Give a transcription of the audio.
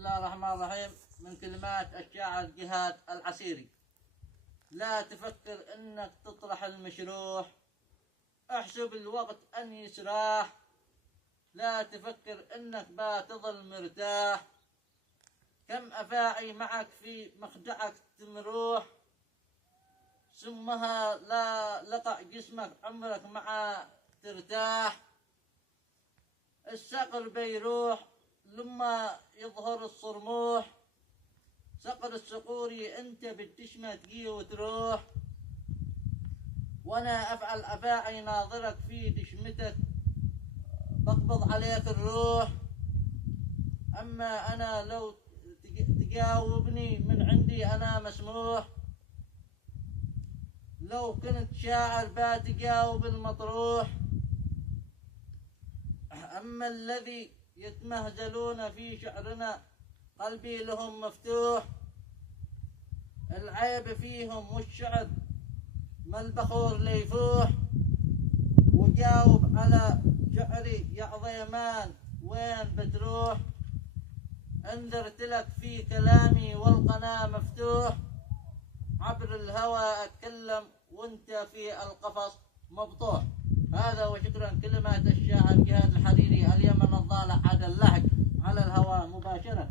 الله الرحمن الرحيم. من كلمات الشاعر جهاد العسيري: لا تفكر انك تطرح المشروح، احسب الوقت ان يسراح. لا تفكر انك بتظل مرتاح، كم افاعي معك في مخدعك تمروح. ثمها لا لقع جسمك عمرك مع ترتاح. الصقر بيروح لما يظهر الصرموح، صقر الصقوري انت بتشمى تجي وتروح. وانا افعل افاعي ناظرك في دشمتك، بقبض عليك الروح. اما انا لو تجاوبني من عندي انا مسموح. لو كنت شاعر بتجاوب المطروح. اما الذي يتمهزلون في شعرنا قلبي لهم مفتوح. العيب فيهم والشعر ما البخور ليفوح. وجاوب على شعري يا عظيمان وين بتروح. انذرت لك في كلامي والقناة مفتوح. عبر الهوى اتكلم وانت في القفص مبطوح. هذا وشكرا. كلمات الشاعر جهاد الحريري، اليمن الضالع عاد اللهج على الهواء مباشرة.